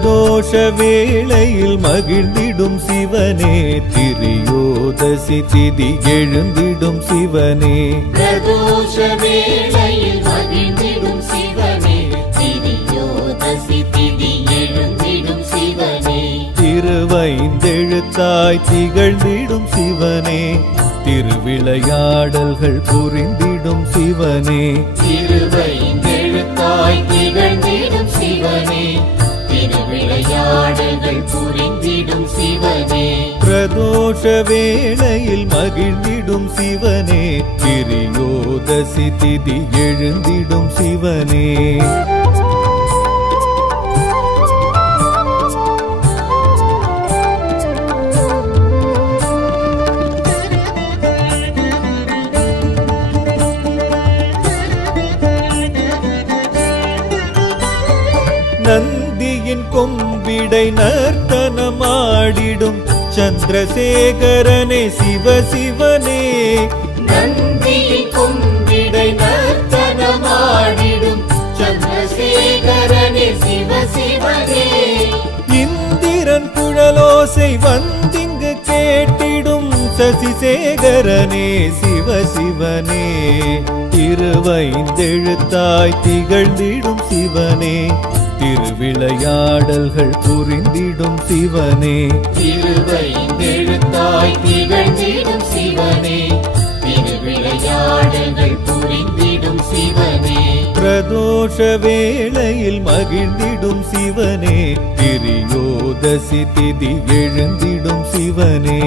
பிரதோஷ வேளையில் மகிழ்ந்திடும் சிவனே, திரியோதசி திதி எழுந்திடும் சிவனே. பிரதோஷ வேளையில் மகிழ்ந்திடும் சிவனே, திரியோதசி திதி எழுந்திடும் சிவனே. திருவைந்தெழுத்தாய் திகழ்ந்திடும் சிவனே, திருவிளையாடல்கள் புரிந்திடும் சிவனே. திருவைந்தெழுத்தாய் திகழ்ந்திடும் சிவனே, திருவிளையாடல்கள் புரிந்திடும் சிவனே. பிரதோஷ வேளையில் மகிழ்ந்திடும் சிவனே, திரியோதசி திதி எழுந்திடும் சிவனே. நந்தியின் கொம்பிடை நர்த்தனமாடிடும் சந்திரசேகரனே சிவசிவனே. நந்தியின் கொம்பிடை நர்த்தனமாடிடும் சந்திரசேகரனே சிவசிவனே. இந்திரன் குழலோசை வந்திங்கு கேட்டிடும் சசிசேகரனே சிவசிவனே. திருவைந்தெழுத்தாய் திகழ்ந்திடும் சிவனே, திருவிளையாடல்கள் புரிந்திடும் சிவனே. திருவைந்தெழுத்தாய் திகழ்ந்திடும் சிவனே, திருவிளையாடல்கள் புரிந்திடும் சிவனே. பிரதோஷ வேளையில் மகிழ்ந்திடும் சிவனே, திரியோதசி திதி எழுந்திடும் சிவனே.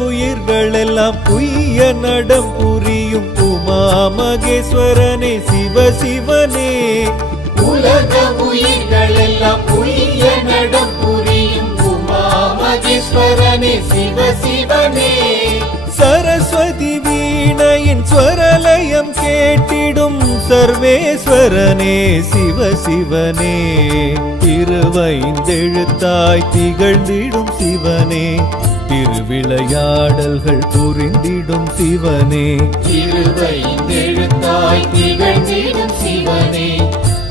உயிர்களெல்லாம் உய்ய நடம் புரியும் உமா மகேஸ்வரனே சிவசிவனே. உலக உயிர்களெல்லாம் உய்ய நடம் புரியும் உமா மகேஸ்வரனே சிவசிவனே. சரஸ்வதி வீணையின் ஸ்வரலயம் கேட்டிடும் சர்வேஸ்வரனே சிவசிவனே. திருவைந்தெழுத்தாய் திகழ்ந்திடும் சிவனே, திருவிளையாடல்கள் புரிந்திடும் சிவனே. திருவைந்தெழுத்தாய் திகழ்ந்திடும் சிவனே,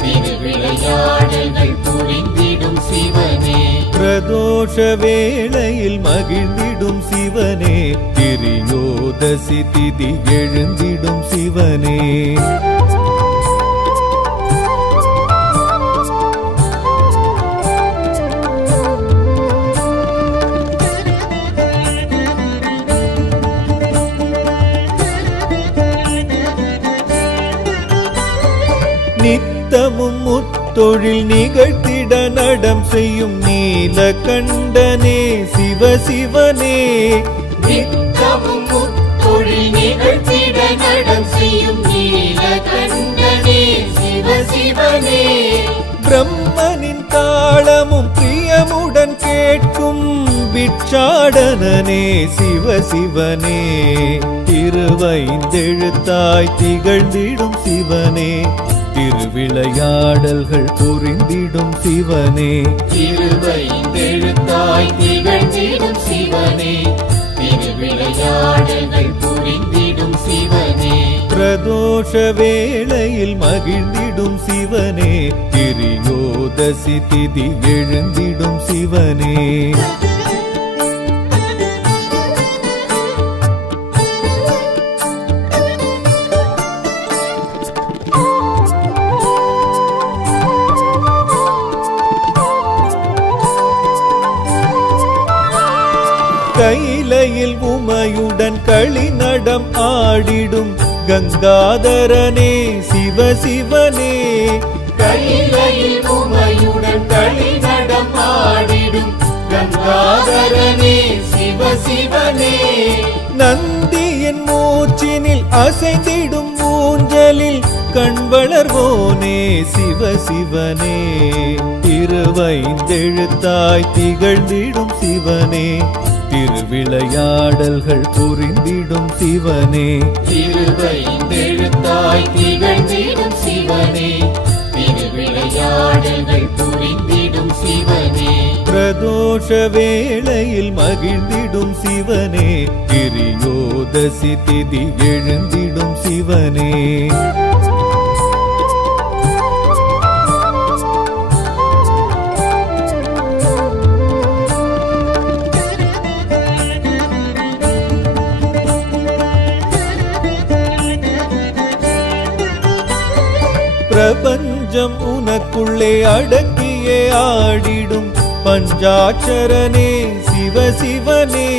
திருவிளையாடல்கள் புரிந்திடும் சிவனே. பிரதோஷ வேளையில் மகிழ்ந்திடும் சிவனே, திரியோதசி திதி எழுந்திடும் சிவனே. நித்தமும் முத்தொழில் நிகழ்த்திட நடம் செய்யும் நீலகண்டனே சிவசிவனே. நித்தமும் முத்தொழில் நிகழ்த்திட நடம் செய்யும் நீலகண்டனே சிவசிவனே. பிரம்மனின் தாளமும் பிரியமுடன் கேட்கும் பிட்சாடனே சிவசிவனே. திருவைந்தெழுத்தாய் திகழ்ந்திடும் சிவனே, திருவிளையாடல்கள் புரிந்திடும் சிவனே. திருவைந்தெழுத்தாய் திகழ்ந்திடும் சிவனே, திருவிளையாடல்கள் புரிந்திடும் சிவனே. பிரதோஷ வேளையில் மகிழ்ந்திடும் சிவனே, திரியோதசி திதி எழுந்திடும் சிவனே. கைலையில் உமையுடன் களிநடம் ஆடிடும் கங்காதரனே சிவசிவனே. கைலையில் உமையுடன் களிநடம் ஆடிடும் கங்காதரனே சிவசிவனே. நந்தியின் மூச்சினில் அசைந்திடும் ஊஞ்சலில் கண்வளர்வோனே சிவசிவனே. திருவைந்தெழுத்தாய் திகழ்ந்திடும் சிவனே, திருவிளையாடல்கள் புரிந்திடும் சிவனே. திருவைந்தெழுத்தாய் திகழ்ந்திடும் சிவனே, திருவிளையாடல்கள் விளையாடல்கள் புரிந்திடும் சிவனே பிரதோஷ வேளையில் மகிழ்ந்திடும் சிவனே திரியோதசி திதி எழுந்திடும் சிவனே பிரபஞ்சம் உனக்குள்ளே அடக்கியே ஆடிடும் பஞ்சாட்சரனே சிவசிவனே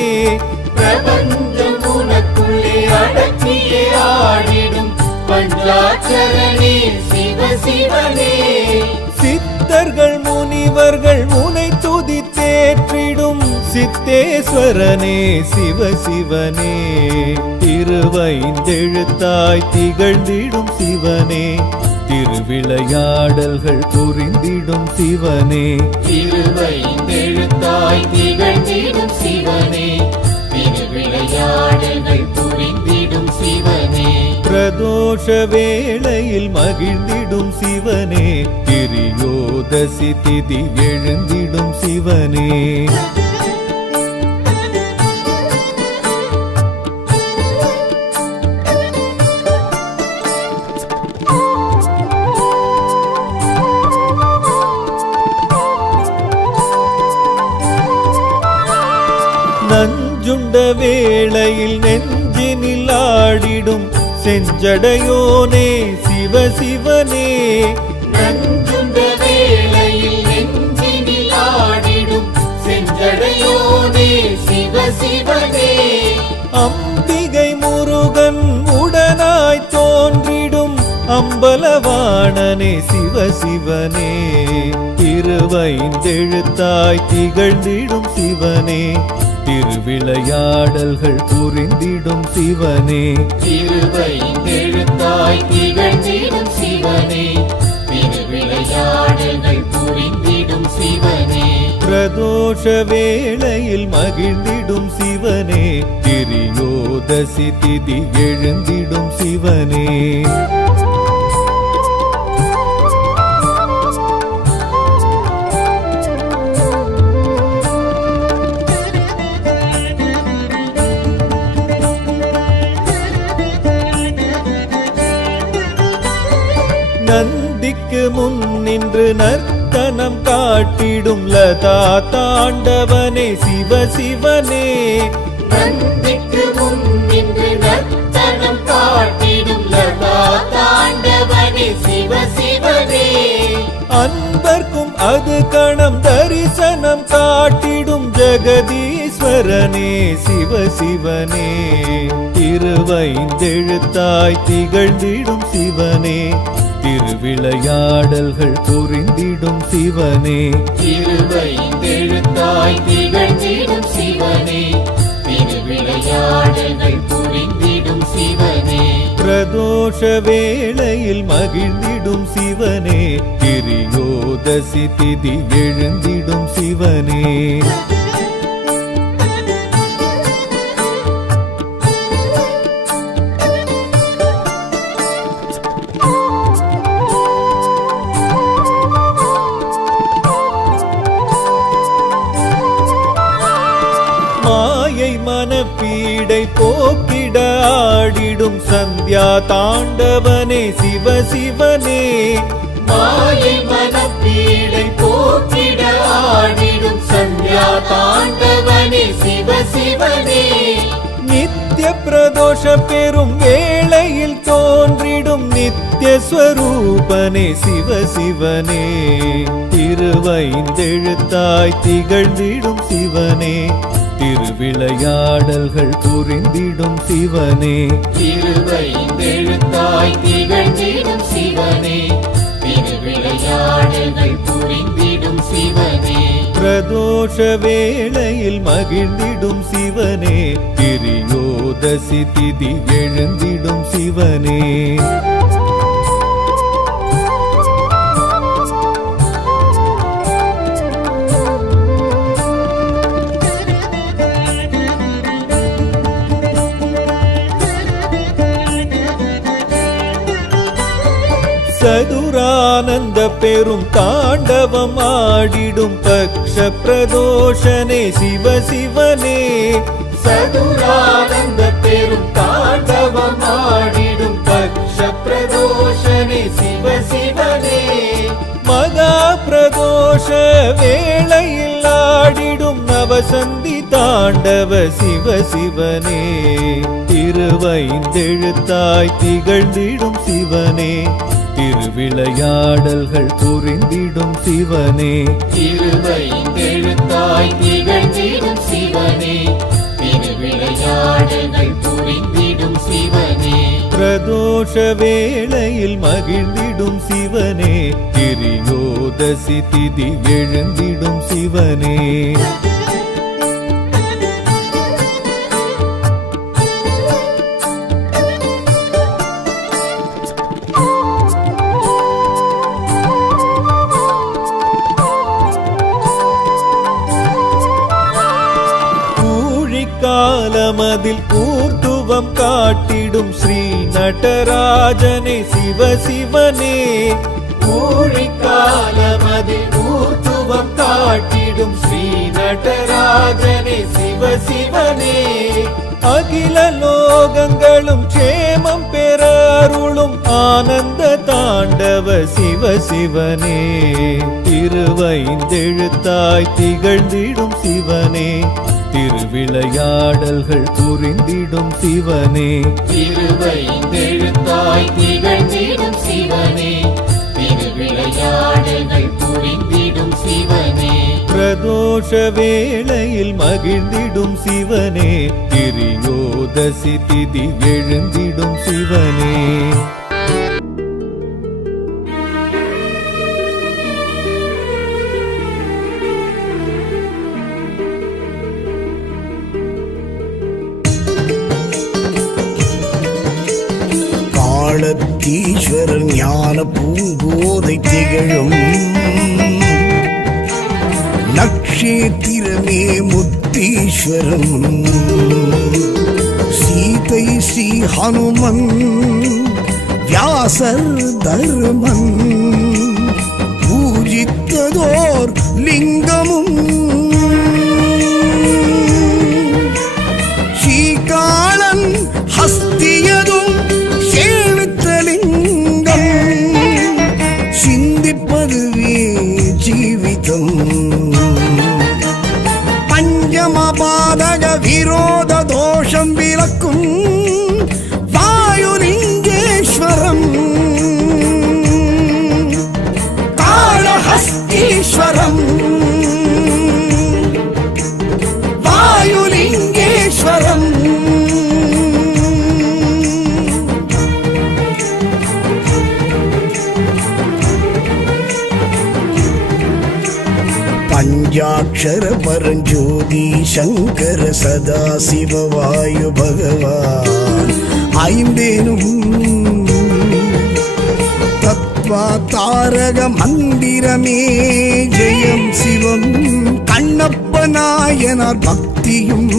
பிரபஞ்சம் உனக்குள்ளே அடக்கியே ஆடிடும் பஞ்சாட்சரனே சிவசிவனே சித்தர்கள் முனிவர்கள் உனை துதித்தேற்றிடும் சித்தேஸ்வரனே சிவசிவனே திருவைந்தெழுத்தாய் திகழ்ந்திடும் சிவனே திருவிளையாடல்கள் புரிந்திடும் சிவனே திருவைந்தெழுத்தாய் திகழ்ந்திடும் சிவனே திருவிளையாடல்கள் புரிந்திடும் சிவனே பிரதோஷ வேளையில் மகிழ்ந்திடும் சிவனே திரியோதசி திதி எழுந்திடும் சிவனே நஞ்சுண்ட வேளையில் நெஞ்சினில் ஆடிடும் செஞ்சடையோனே சிவசிவனே நஞ்சுண்ட வேளையில் நெஞ்சினில் ஆடிடும் செஞ்சடையோனே சிவசிவனே அம்பிகை முருகன் உடனாய் தோன்றிடும் அம்பலவாணனே சிவசிவனே திருவைந்தெழுத்தாய் திகழ்ந்திடும் சிவனே திருவிளையாடல்கள் புரிந்திடும் சிவனே திருவைந்தெழுத்தாய் திகழ்ந்திடும் சிவனே திருவிளையாடல்கள் புரிந்திடும் சிவனே பிரதோஷ வேளையில் மகிழ்ந்திடும் சிவனே திரியோதசி திதி எழுந்திடும் சிவனே நந்திக்கு முன் நின்று நர்த்தனம் காட்டிடும் லதா தாண்டவனே சிவசிவனே நந்திக்கு முன் நின்று நர்த்தனம் காட்டிடும் லதா தாண்டவனே சிவசிவனே அன்பர்க்கும் அது கணம் தரிசனம் காட்டிடும் ஜெகதீஸ்வரனே சிவசிவனே திருவைந்தெழுத்தாய் திகழ்ந்திடும் சிவனே திருவிளையாடல்கள் புரிந்திடும் சிவனே திருவைந்தெழுத்தாய் திகழ்ந்திடும் சிவனே திருவிளையாடல்கள் புரிந்திடும் சிவனே பிரதோஷ வேளையில் மகிழ்ந்திடும் சிவனே திரியோதசி திதி எழுந்திடும் சிவனே மாயை மனப்பீடை போக்கிட ஆடிடும் சந்தியா தாண்டவனே சிவசிவனே மாயை மனப்பீடை போக்கிட ஆடிடும் சந்தியா தாண்டவனே சிவசிவனே நித்ய பிரதோஷ பெரும் வேளையில் தோன்றிடும் நித்ய ஸ்வரூபனே சிவசிவனே திருவைந்தெழுத்தாய் திகழ்ந்திடும் சிவனே திருவிளையாடல்கள் புரிந்திடும் சிவனே திருவைந்தெழுத்தாய் திகழ்ந்திடும் சிவனே திருவிளையாடல்கள் புரிந்திடும் சிவனே பிரதோஷ வேளையில் மகிழ்ந்திடும் சிவனே திரியோதசி திதி எழுந்திடும் சிவனே சதுரானந்த பெரும் தாண்டவம் ஆடிடும் பக்ஷ பிரதோஷனே சிவ சிவனே. சதுரானந்த பெரும் தாண்டவம் ஆடிடும் பக்ஷ பிரதோஷனே சிவ சிவனே. மகா பிரதோஷ வேளையில் ஆடிடும் நவசந்தி தாண்டவ சிவ சிவனே. திருவைந்தெழுத்தாய் திகழ்ந்திடும் சிவனே, திருவிளையாடல்கள் புரிந்திடும் சிவனே. திருவைந்தெழுத்தாய் திகழ்ந்திடும் சிவனே, திருவிளையாடல்கள் புரிந்திடும் சிவனே. பிரதோஷ வேளையில் மகிழ்ந்திடும் சிவனே, திரியோதசி திதி எழுந்திடும் சிவனே. காலமதில் கூர்த்துவம் காட்டிடும் ஸ்ரீ நடராஜனே சிவ சிவனே. ஊழிக்காலமதில் ஊர்த்துவம் காட்டிடும் ஸ்ரீ நடராஜனே சிவ சிவனே. அகில லோகங்களும் க்ஷேமம் பெற அருளும் ஆனந்த தாண்டவ சிவ சிவனே. திருவைந்தெழுத்தாய் திகழ்ந்திடும் சிவனே, திருவிளையாடல்கள் புரிந்திடும் சிவனே. திருவைந்தெழுத்தாய் திகழ்ந்திடும் சிவனே, திருவிளையாடல்கள் புரிந்திடும் சிவனே. பிரதோஷ வேளையில் மகிழ்ந்திடும் சிவனே, திரியோதசி திதி எழுந்திடும் சிவனே. ஈஸ்வரன் ஞான பூங்கோதை திகழும் நக்ஷேத்திரமே முத்தீஸ்வரம். சீதை ஸ்ரீ ஹனுமன் வியாசர் தர்மன் பூஜித்ததோர் லிங்கமும் ஸ்ரீகாளன் ஹஸ்தியதும் சிந்திப்பதுவே ஜீவிதம். பஞ்சமபாதக விரோத தோஷம் விலக்கும் வாயுலிங்கேஸ்வரம் காளஹஸ்தீஸ்வரம் வாயுலிங்கேஸ்வரம். பஞ்சாட்சர பரஞ்சோதி சங்கர சதாசிவ வாயு பகவான் ஐந்தேனும் தத்வா தாரக மந்திரமே ஜெயம் சிவம். கண்ணப்ப நாயனார் பக்தியும்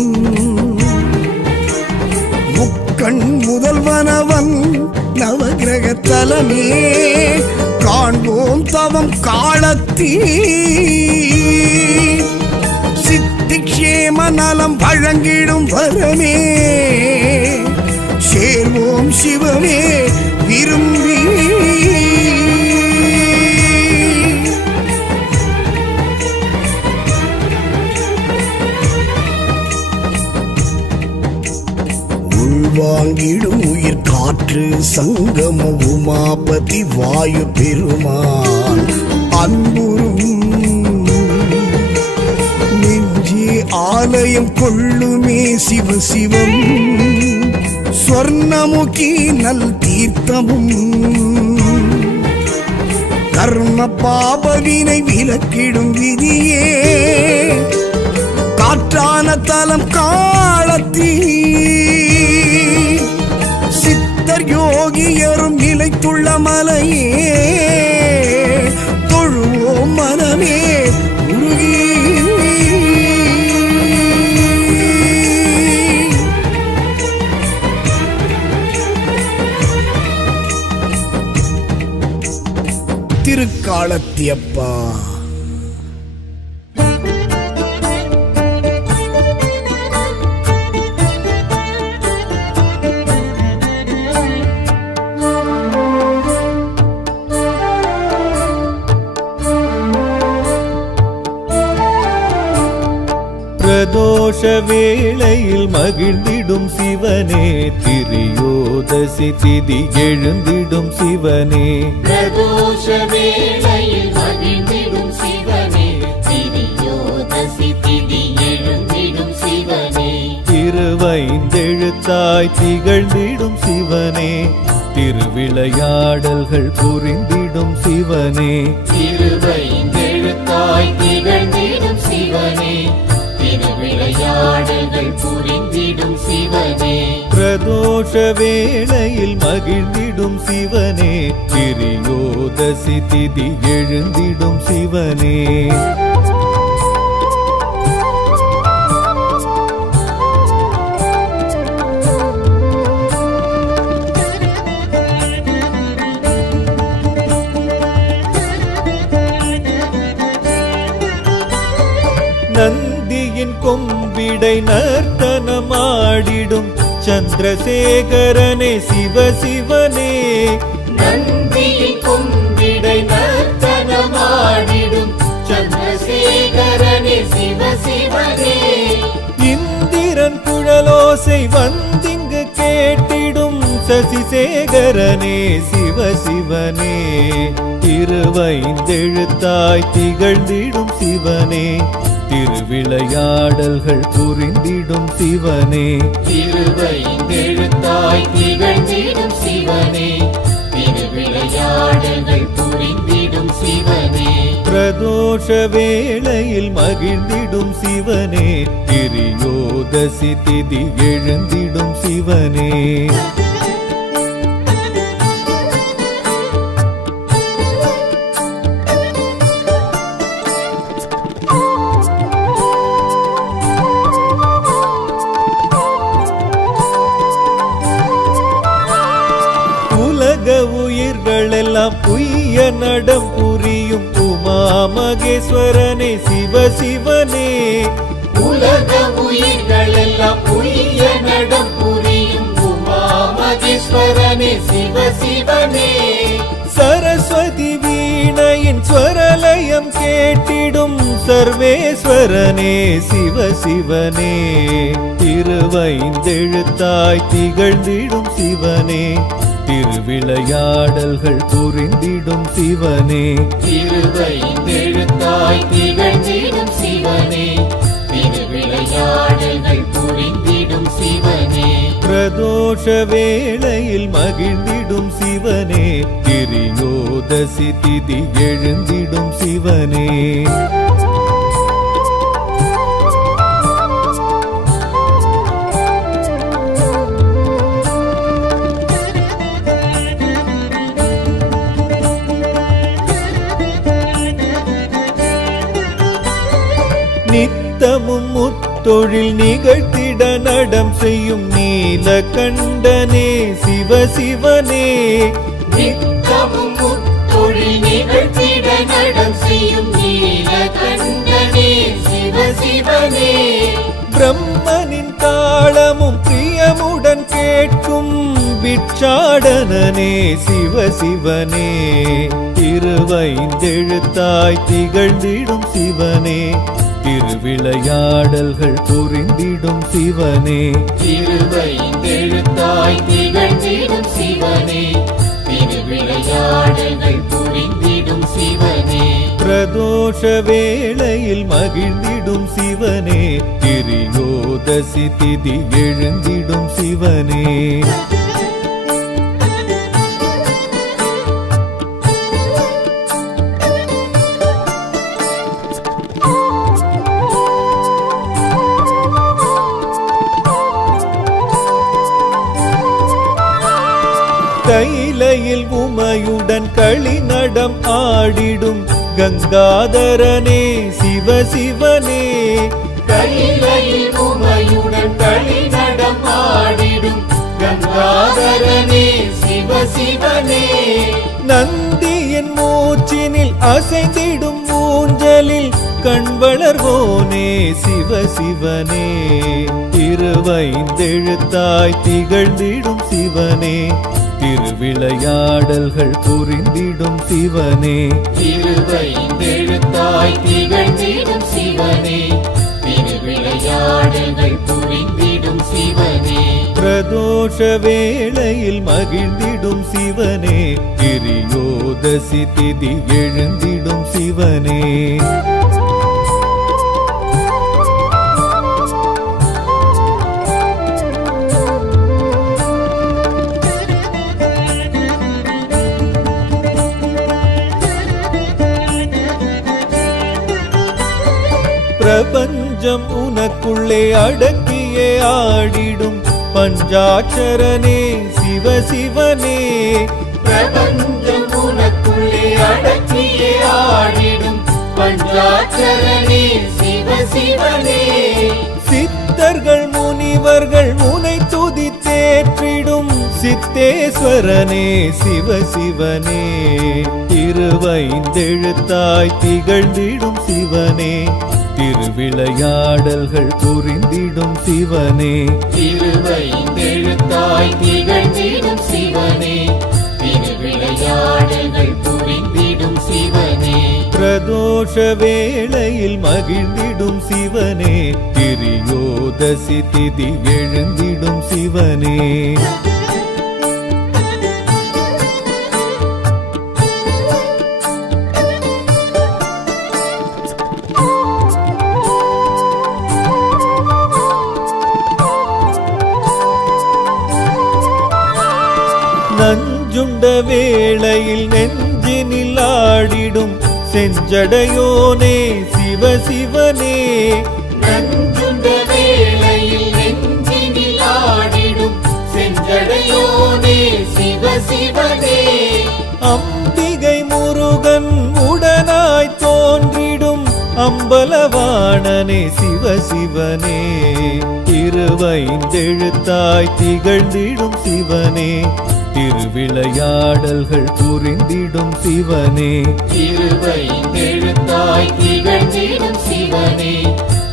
முக்கண் முதல்வனவன் நவகிரக தலமே காண்போம் தவம் காலத்தீ. சித்திக்ஷேம நலம் வழங்கிடும் வரமே சேர்வோம் சிவமே விரும்பி. உள்வாங்கிடும் உயிர் காற்று சங்கம உமாபதி வாயு பெருமான் அன்புறும் நெஞ்சே ஆலயம் கொள்ளுமே சிவ சிவம். ஸ்வர்ணமுகி நல் தீர்த்தமும் கர்ம பாபவினை விலக்கிடும் விதியே காற்றான தலம் காலத்தீ. சித்தர் யோகியரும் நிலைத்துள்ள மலையே தொழுவோம் மனமே உருகி. திருக்காலத்தியப்பா. பிரதோஷ வேளையில் மகிழ்ந்திடும் சிவனே, திரியோதசி திதி எழுந்திடும் சிவனே. பிரதோஷ வேளையில் மகிழ்ந்திடும் சிவனே, திரியோதசி திதி எழுந்திடும் சிவனே. திருவைந்தெழுத்தாய் திகழ்ந்திடும் சிவனே, திருவிளையாடல்கள் புரிந்திடும் சிவனே. திருவைந்தெழுத்தாய் திகழ்ந்திடும் சிவனே, திருவிளையாடல்கள் புரிந்திடும் சிவனே. பிரதோஷ வேளையில் மகிழ்ந்திடும் சிவனே, திரியோதசி திதி எழுந்திடும் சிவனே. நந்தியின் கொம்பிடை நர்த்தனமாடிடும் சந்திரசேகரனே சிவசிவனே. நந்தியின் கொம்பிடை நர்த்தனமாடிடும் சந்திரசேகரனே சிவசிவனே. இந்திரன் குழலோசை வந்திங்கு கேட்டிடும் சசிசேகரனே சிவசிவனே. திருவைந்தெழுத்தாய் திகழ்ந்திடும் சிவனே, திருவிளையாடல்கள் புரிந்திடும் சிவனே. திருவைந்தெழுத்தாய் திகழ்ந்திடும் சிவனே, திருவிளையாடல்கள் புரிந்திடும் சிவனே. பிரதோஷ வேளையில் மகிழ்ந்திடும் சிவனே, திரியோதசி திதி எழுந்திடும் சிவனே. உயிர்களெல்லாம் புய்ய நடம் புரியும் உமா மகேஸ்வரனே சிவசிவனே. உலக உயிர்களெல்லாம் புய்ய நடம் புரியும் உமா மகேஸ்வரனே சிவசிவனே. சரஸ்வதி வீணையின் ஸ்வரலயம் கேட்டிடும் சர்வேஸ்வரனே சிவசிவனே. திருவைந்தெழுத்தாய் திகழ்ந்திடும் சிவனே, திருவிளையாடல்கள் புரிந்திடும் சிவனே. திருவைந்தெழுத்தாய் திகழ்ந்திடும் சிவனே, திருவிளையாடல்கள் புரிந்திடும் சிவனே. பிரதோஷ வேளையில் மகிழ்ந்திடும் சிவனே, திரியோதசி திதி எழுந்திடும் சிவனே. நித்தமும் முத்தொழில் நிகழ்த்திட நடம் செய்யும் நீலகண்டனே சிவசிவனே. நித்தமும் முத்தொழில் நிகழ்த்திட நடம் செய்யும் நீலகண்டனே சிவசிவனே. பிரம்மனின் தாளமும் பிரியமுடன் கேட்கும் பிட்சாடனனே சிவசிவனே. திருவைந்தெழுத்தாய் திகழ்ந்திடும் சிவனே, திருவிளையாடல்கள் புரிந்திடும் சிவனே. திருவைந்தெழுத்தாய் திகழ்ந்திடும் சிவனே, திருவிளையாடல்கள் புரிந்திடும் சிவனே. பிரதோஷ வேளையில் மகிழ்ந்திடும் சிவனே, திரியோதசி திதி எழுந்திடும் சிவனே. கைலையில் உமையுடன் களிநடம் ஆடிடும் கங்காதரனே சிவசிவனே. கைலையில் உமையுடன் களிநடம் ஆடிடும் கங்காதரனே சிவ சிவனே நந்தியின் மூச்சினில் அசைந்திடும் ஊஞ்சலில் கண் வளர்வோனே சிவ சிவனே திருவைந்தெழுத்தாய் திகழ்ந்திடும் சிவனே திருவிளையாடல்கள் புரிந்திடும் சிவனே திருவைந்தெழுத்தாய் திகழ்ந்திடும் சிவனே திருவிளையாடல்கள் புரிந்திடும் சிவனே பிரதோஷ வேளையில் மகிழ்ந்திடும் சிவனே திரியோதசி திதி எழுந்திடும் சிவனே பிரபஞ்சம் உனக்குள்ளே அடக்கியே ஆடிடும் பஞ்சாட்சரனே சிவ சிவனே பிரபஞ்சம் உனக்குள்ளே அடக்கியே ஆடிடும் பஞ்சாட்சரனே சிவ சிவனே சித்தர்கள் முனிவர்கள் உனை துதித்தேற்றிடும் சித்தேஸ்வரனே சிவ சிவனே திருவைந்தெழுத்தாய் திகழ்ந்திடும் சிவனே திருவிளையாடல்கள் புரிந்திடும் சிவனே திருவைந்தெழுத்தாய் திகழ்ந்திடும் சிவனே திருவிளையாடல்கள் புரிந்திடும் சிவனே பிரதோஷ வேளையில் மகிழ்ந்திடும் சிவனே திரியோதசி திதி எழுந்திடும் சிவனே நஞ்சுண்ட வேளையில் நெஞ்சினில் ஆடிடும் செஞ்சடையோனே சிவ சிவனே நஞ்சுண்ட வேளையில் நெஞ்சினில் ஆடிடும் செஞ்சடையோனே சிவ சிவனே அம்பிகை முருகன் உடனாய் தோன்றிடும் அம்பலவாணனே சிவ சிவனே திருவைந்தெழுத்தாய் திகழ்ந்திடும் சிவனே திருவிளையாடல்கள் புரிந்திடும் சிவனே திருவைந்தெழுத்தாய் திகழ்ந்திடும் சிவனே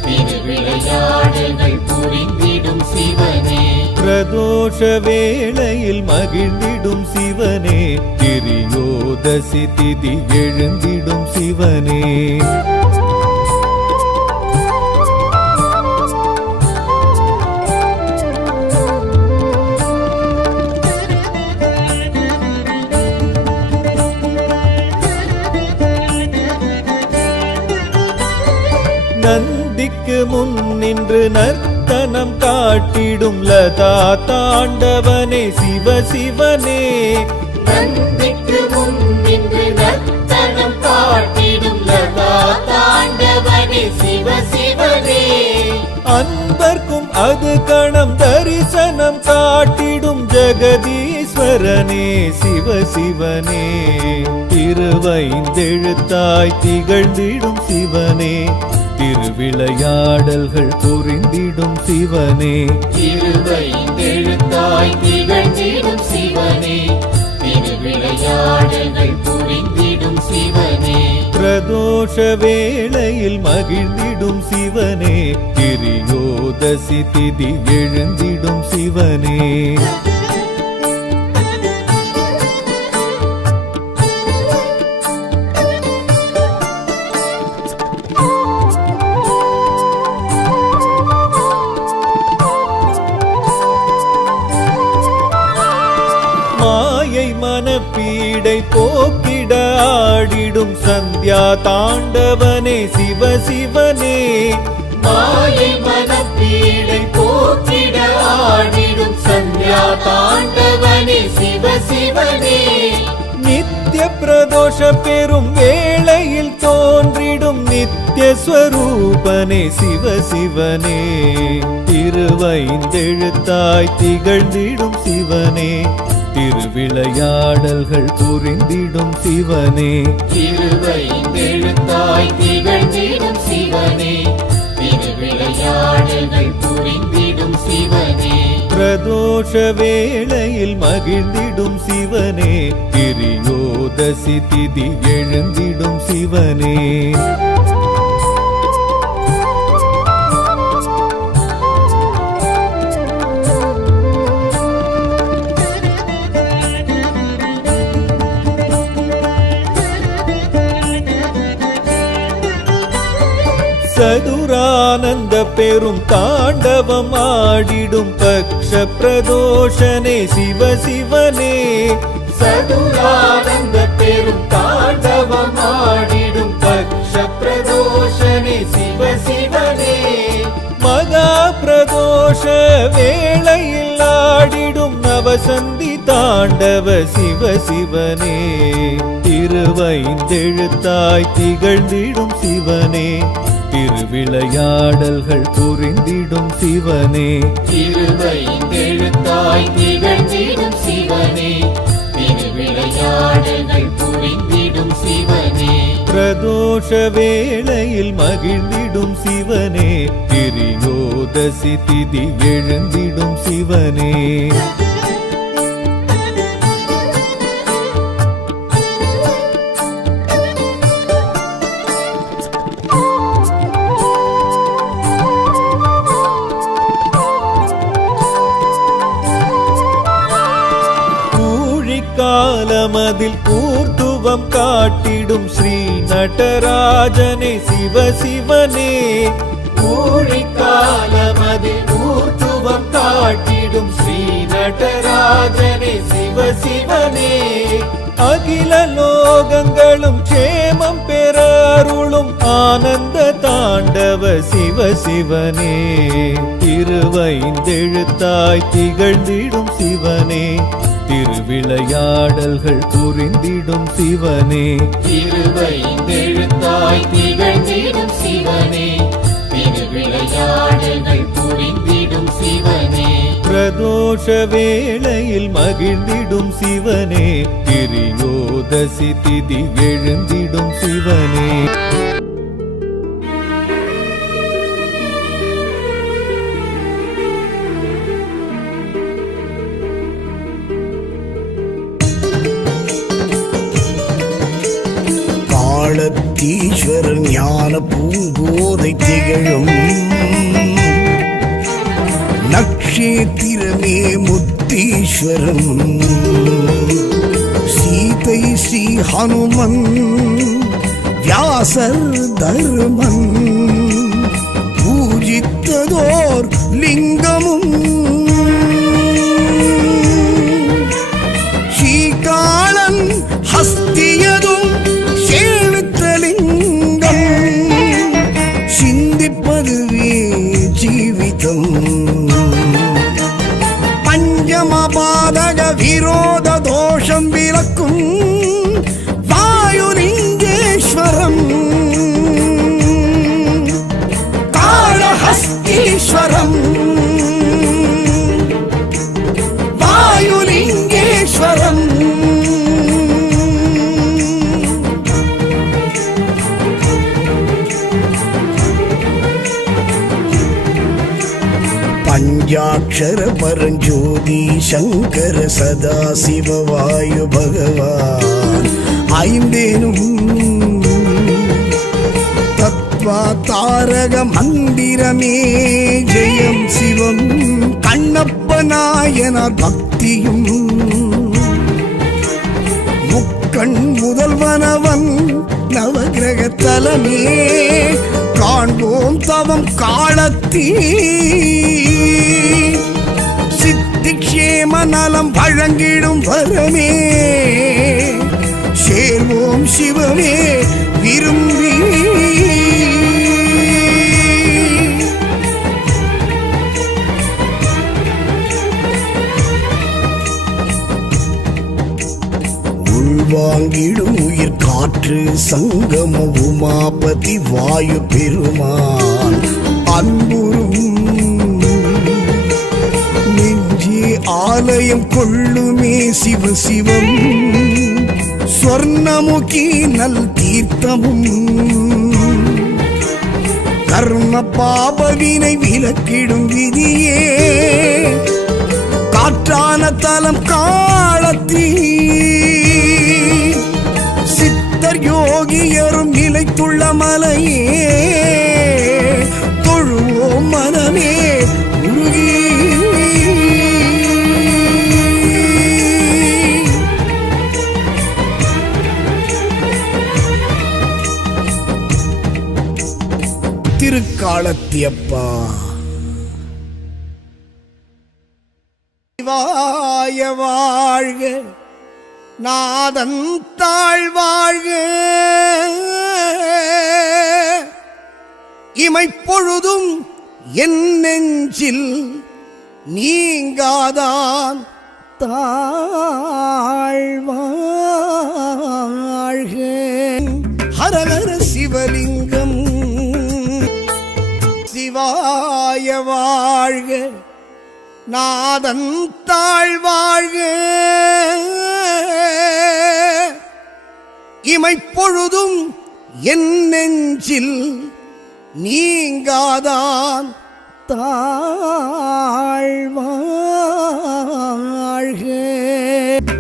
திருவிளையாடல்கள் புரிந்திடும் சிவனே பிரதோஷ வேளையில் மகிழ்ந்திடும் சிவனே திரியோதசி திதி எழுந்திடும் சிவனே நந்திக்கு முன் நின்று நர்த்தனம் காட்டிடும் லதா தாண்டவனே சிவ சிவனே நந்திக்கு முன் நின்று நர்த்தனம் காட்டிடும் லதா தாண்டவனே சிவ சிவனே அன்பர்க்கும் அது கணம் தரிசனம் காட்டிடும் ஜெகதீஸ்வரனே சிவ சிவனே திருவைந்தெழுத்தாய் திகழ்ந்திடும் சிவனே திருவிளையாடல்கள் புரிந்திடும் சிவனே திருவைந்தெழுத்தாய் திகழ்ந்திடும் சிவனே திருவிளையாடல்கள் புரிந்திடும் சிவனே பிரதோஷ வேளையில் மகிழ்ந்திடும் சிவனே திரியோதசி திதி எழுந்திடும் சிவனே மனப்பீடை போக்கிட ஆடிடும் சந்தியா தாண்டவனே சிவ சிவனே மாயை மனப்பீடை போக்கிட ஆடிடும் சந்தியா தாண்டவனே சிவ சிவனே நித்ய பிரதோஷ பெரும் வேளையில் தோன்றிடும் நித்ய ஸ்வரூபனே சிவ சிவனே திருவைந்தெழுத்தாய் திகழ்ந்திடும் சிவனே திருவிளையாடல்கள் புரிந்திடும் சிவனே திருவைந்தெழுத்தாய் திகழ்ந்திடும் சிவனே திருவிளையாடல்கள் புரிந்திடும் சிவனே பிரதோஷ வேளையில் மகிழ்ந்திடும் சிவனே திரியோதசி திதி எழுந்திடும் சிவனே சதுரானந்த பெரும் தாண்டவம் ஆடிடும் பக்ஷ பிரதோஷனே சிவ சிவனே சதுரானந்த பெரும் தாண்டவம் ஆடிடும் பக்ஷ பிரதோஷனே சிவ சிவனே மகா பிரதோஷ வேளையில் ஆடிடும் நவசந்தி தாண்டவ சிவ சிவனே திருவைந்தெழுத்தாய் திகழ்ந்திடும் சிவனே திருவிளையாடல்கள் புரிந்திடும் சிவனே திருவைந்தெழுத்தாய் திகழ்ந்திடும் சிவனே திருவிளையாடல்கள் புரிந்திடும் சிவனே பிரதோஷ வேளையில் மகிழ்ந்திடும் சிவனே திரியோதசி திதி எழுந்திடும் சிவனே காலமதில் கூர்த்துவம் காட்டிடும் ஸ்ரீ நடராஜனே சிவ சிவனே ஊழிக்காலமதில் ஊர்த்துவம் காட்டிடும் ஸ்ரீ நடராஜனே சிவ சிவனே அகில லோகங்களும் க்ஷேமம் பெற அருளும் ஆனந்த தாண்டவ சிவ சிவனே திருவைந்தெழுத்தாய் திகழ்ந்திடும் சிவனே திருவிளையாடல்கள் புரிந்திடும் சிவனே திருவைந்தெழுத்தாய் திகழ்ந்திடும் சிவனே திருவிளையாடல்கள் புரிந்திடும் சிவனே பிரதோஷ வேளையில் மகிழ்ந்திடும் சிவனே திரியோதசி திதி எழுந்திடும் சிவனே ஈஸ்வரன் ஞான பூங்கோதை திகழும் நக்ஷேத்திரமே முத்தீஸ்வரம் சீதை ஸ்ரீ ஹனுமன் வியாசர் தர்மன் பூஜித்ததோர் லிங்கமும் ஸ்ரீகாலன் ஹஸ்தியதும் சிந்திப்பதுவே ஜீவிதம் பஞ்சமபாதக விரோத தோஷம் விலக்கும் வாயுலிங்கேஸ்வரம் காளஹஸ்தீஸ்வரம் வாயுலிங்கேஸ்வரம் பஞ்சாட்சர பரஞ்சோதி சங்கர சதாசிவ வாயு பகவான் ஐந்தேனும் தத்வா தாரக மந்திரமே ஜெயம் சிவம் கண்ணப்பநாயனார் பக்தியும் முக்கண் முதல்வனவன் நவகிரக தலமே காண்போம் தவம் காலத்தீ சித்திக்ஷேம நலம் வழங்கிடும் வரமே சேர்வோம் சிவமே விரும்பி உள்வாங்கிடும் உயிர் காற்று சங்கம உமாபதி வாயு பெருமான் அன்புறும் நெஞ்சே ஆலயம் கொள்ளுமே சிவ சிவம் ஸ்வர்ணமுகி நல் தீர்த்தமும் கர்ம பாபவினை விலக்கிடும் விதியே காற்றான தலம் காலத்தீ சித்தர் யோகியரும் நிலைத்துள்ள மலையே தொழுவோம் மனமே உருகி திருக்காலத்தியப்பா சிவாய வாழ்க நாதன் தாழ்வாழ்க இமைப்பொழுதும் என் நெஞ்சில் நீங்காதான் தாழ்வாழ்க ஹரஹர சிவலிங்கம் சிவாய வாழ்க நாதன் தாழ்வாழ்க இமைப்பொழுதும் என் நெஞ்சில் நீங்காதான் தாழ்வாழ்க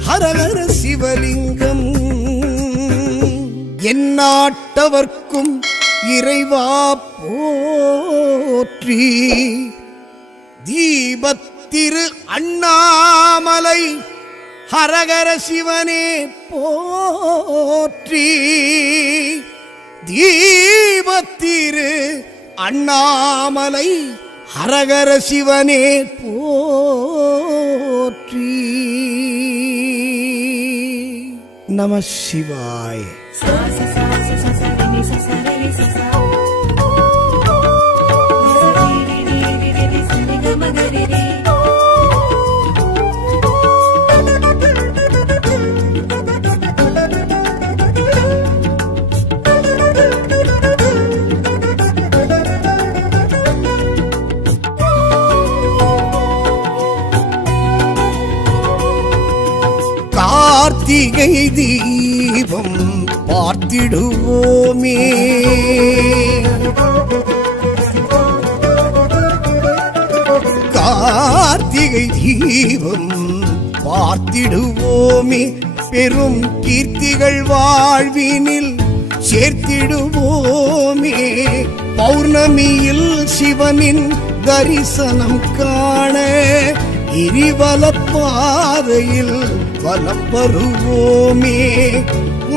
ஹரஹர சிவலிங்கம் எந்நாட்டவர்க்கும் இறைவா போற்றி தீபத்திரு அண்ணாமலை ஹரஹர சிவனே போற்றி தீபத்திரு அண்ணாமலை ஹரஹர சிவனே போற்றி நம சிவாய கார்த்திகை தீபம் பார்த்திடுவோமே கார்த்திகை தீபம் பார்த்திடுவோமே பெரும் கீர்த்திகள் வாழ்வினில் சேர்த்திடுவோமே பௌர்ணமியில் சிவனின் தரிசனம் காண கிரிவல பாதையில் வலப்பருவோமே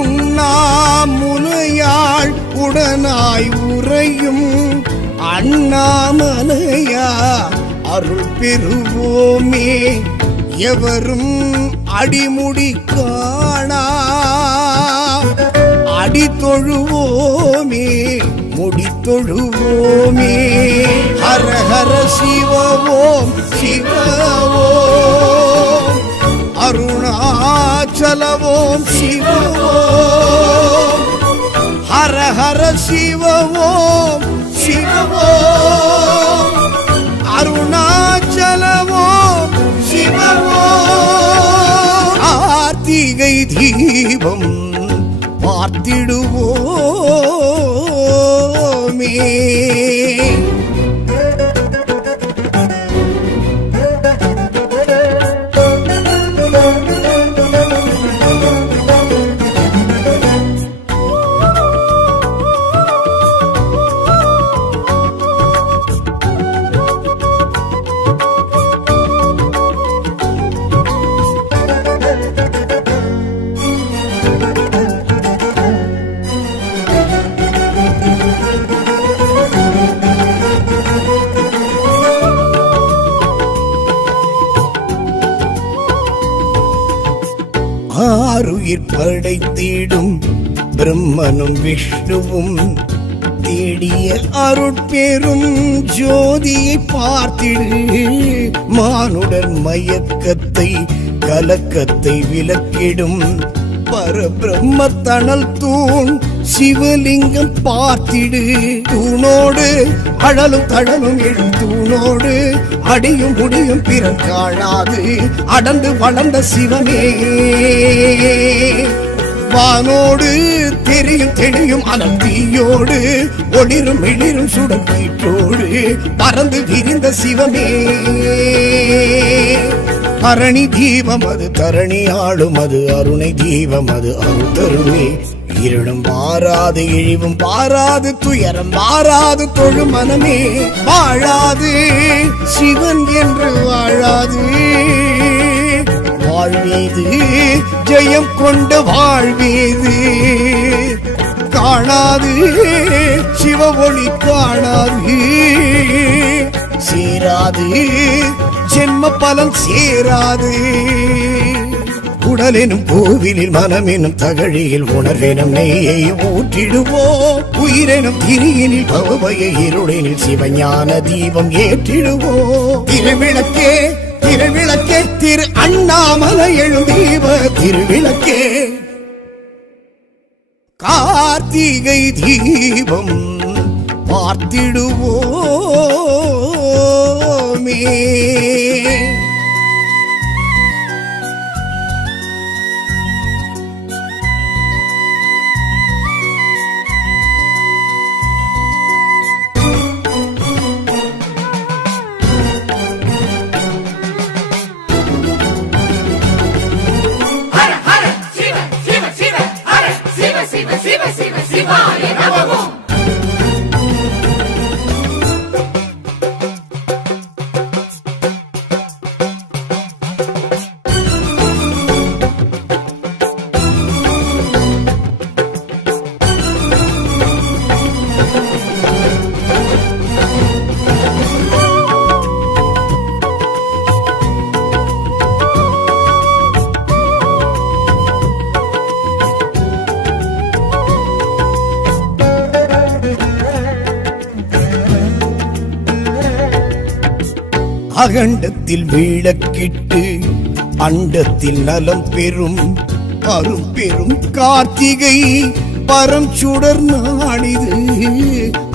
உண்ணாமுலையாள் உடனாய் உறையும் அண்ணாமலையா அருள் பெறுவோமே எவரும் அடிமுடி காணா அடி தொழுவோமே முடி தொழுவோமே ஹர ஹர சிவ ஓம் சிவ ஓம் அருணாச்சல ஓம் சிவ ஓம் ஹர ஹர சிவ ஓம் சிவ ஓம் அருணாச்சல ஓம் சிவ ஓம் கார்த்திகை தீபம் பார்த்திடுவோமே ஆருயிர் படைத்திடும் பிரம்மனும் விஷ்ணுவும் தேடிய அருட்பெரும் ஜோதியை பார்த்திடு மானுடர் மயக்கத்தை கலக்கத்தை விலக்கிடும் பரபிரம்ம தணல் தூண் சிவலிங்கம் பார்த்திடு தூணோடு அழலும் தழலும் எழும் தூணோடு அடியும் முடியும் பிறர் காணாது அடர்ந்து வளர்ந்த சிவமே வானோடு தெரியும் தெளியும் அனல் தீயோடு ஒளிரும் மிளிரும் சுடர் வயிற்றோடு பறந்து விரிந்த சிவமே அரணி தீபம் அது தரணி ஆளும் அது அருணை தீபம் அது அருள் தருமே இருளும் பாராது இழிவும் பாராது துயரம் பாராது தொழு மனமே வாழாது சிவன் என்று வாழாது வாழ்வீது ஜெயம் கொண்ட வாழ்வீது காணாது சிவ ஒளி காணாது சேராது ஜென்ம பலன் சேராது உடலெனும் கோவிலில் மனமெனும் தகழியில் உணர்வெனும் நெய்யை ஊற்றிடுவோம் உயிரெனும் திரியினில் பவபய இருளினில் சிவஞான தீபம் ஏற்றிடுவோம் திருவிளக்கே திருவிளக்கே திரு அண்ணாமலை எழும் தீப திருவிளக்கே கார்த்திகை தீபம் பார்த்திடுவோமே அகண்டத்தில் விளக்கிட்டு அண்டத்தில் நலம் பெறும் அரும் பெரும் கார்த்திகை பரம் சுடர் நாடிது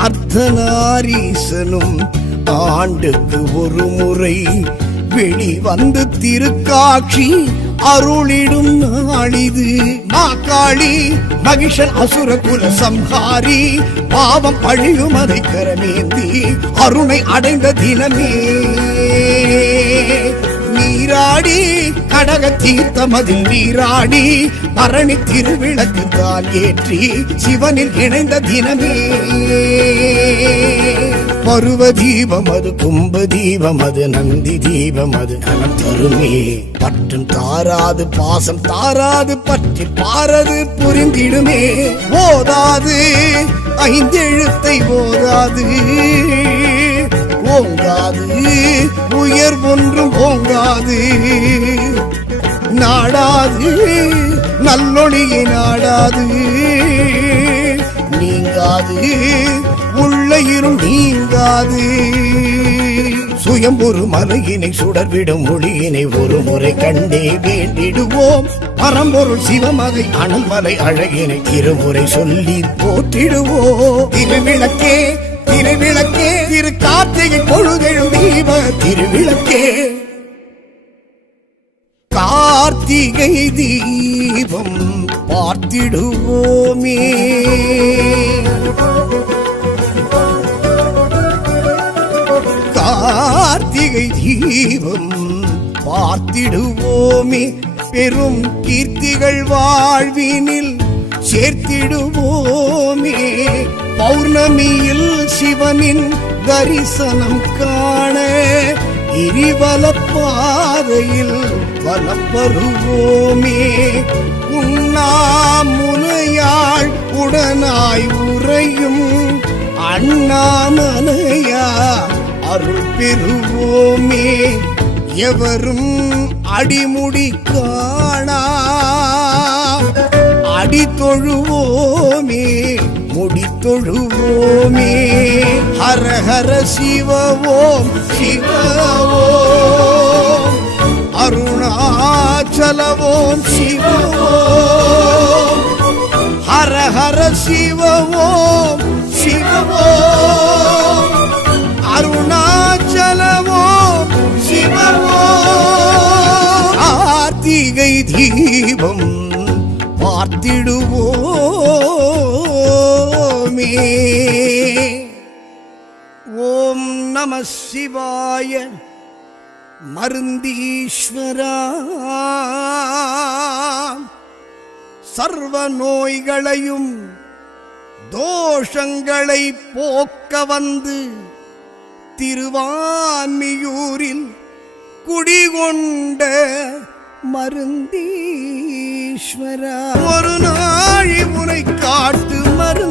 அர்த்தநாரீசனும் ஆண்டுக்கு ஒரு முறை வெளிவந்து திருக்காட்சி அருளிடும் நாளிது மாகாளி மகிஷன் அசுர குல சம்ஹாரி பாவம் அழியும் அதை கரமேந்தி அருணை அடைந்த தினமே நீராடி கடக தீர்த்தமதில் நீராடி பரணி திருவிளக்கு தான் ஏற்றி சிவனில் இணைந்த தினமே பருவ தீபம் அது கும்ப தீபம் அது நந்தி தீபம் அது நலம் தருமே பற்றும் தாராது பாசம் தாராது பற்றி பாரது புரிந்திடுமே ஓதாது ஐந்தெழுத்தை ஓதாது ஓங்காது உயர் ஒன்றும் ஓங்காது நாடாது நல்லொளியை நாடாது நீங்காது உள்ள இருள் நீங்காது சுயம்பொரு மலையினை சுடர்விடும் ஒளியினை ஒரு முறை கண்டே வேண்டிடுவோம் பரம்பொருள் சிவமதை அனல்மலை அழகினை இருமுறை சொல்லி போற்றிடுவோம் திருவிளக்கே திருவிளக்கே திரு கார்த்திகை பொழுதெழும் தீப திருவிளக்கே கார்த்திகை தீபம் பார்த்திடுவோமே கார்த்திகை தீபம் பார்த்திடுவோமே பெரும் கீர்த்திகள் வாழ்வினில் சேர்த்திடுவோமே பௌர்ணமியில் சிவனின் தரிசனம் காண கிரிவல பாதையில் வலம் வருவோமே உண்ணாமுனையாள் உடனாய் உறையும் அண்ணாமலையா அருள் பெறுவோமே எவரும் அடிமுடி காணா அடி தொழுவோமே முடி தொழுவோமே ஹர ஹர சிவவோம் சிவவோம் அருணாச்சலவோம் சிவவோம் ஹர ஹர சிவவோம் சிவவோம் அருணாச்சலவோம் சிவவோம் கார்த்திகை தீபம் பார்த்திடுவோமே. ஓம் நம சிவாய மருந்தீஸ்வரா. சர்வ நோய்களையும் தோஷங்களை போக்க வந்து திருவான்மியூரில் குடிகொண்ட மருந்தீஸ்வரா. ஒரு நாழி முனை காட்டு மருந்து